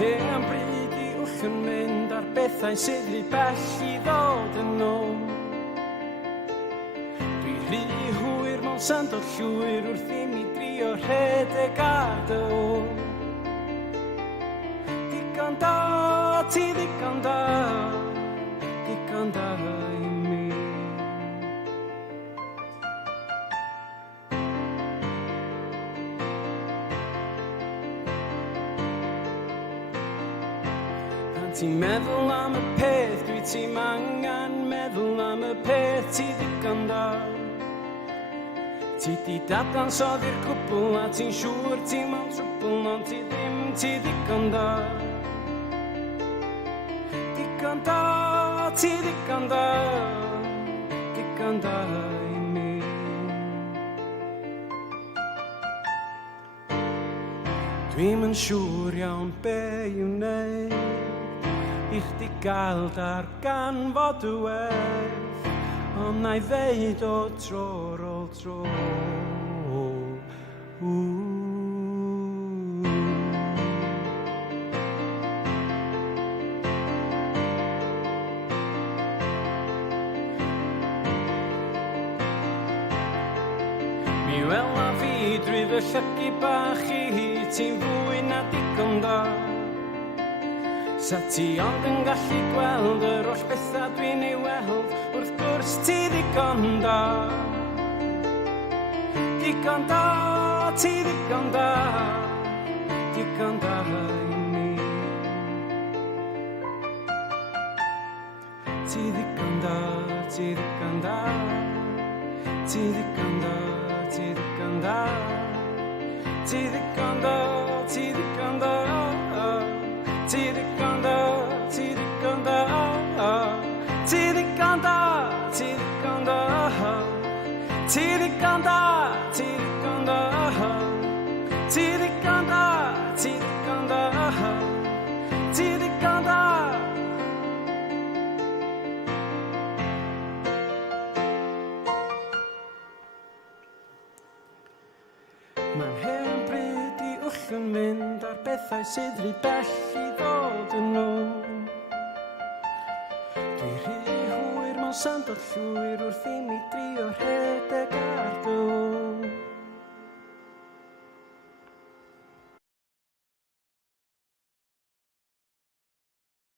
hen bryd I wrth yn mynd ar bethau sydd rhy bell I ddod yn ôl. Dwi rhy hwyr mewn syndod llwyr wrth I mi drio rhedeg ar dy ôl. Digon da, ti ddigon da I mi. Pan ti'n meddwl am y peth dwi ti'n angen meddwl am y peth ti ddigon da. Ti di dadansoddi'r cwbl a ti'n siŵr ti mewn trwbl ond ti ddim ti ddigon da. Digon da, ti ddigon da I mi. Dwi'm yn siŵr iawn be' I wneud I chdi gael darganfod y werth ond na I ddeud o tro ar ôl tro. Mi wela fi drwy fy llygu bach I ti'n fwy na digon da. Sa ti ond yn gallu gweld yr oll bethau dwi'n ei weld wrth gwrs ti ddigon da. Digon da, ti ddigon da I mi. Ti ddigon da, ti ddigon da Ti ddigon da, ti ddigon da Ti ddigon da, ti ddigon da Ti ddigon da, ti ddigon da Ti ddigon da, ti ddigon da Ti ddigon da, ti ddigon da Ti ddigon da, ti ddigon da Ti ddigon da Ma'n hen bryd I wrth yn mynd ar bethau sydd rhy bell I ddod yn ôl. Dwi rhy hwyr mewn syndod llwyr wrth I mi drio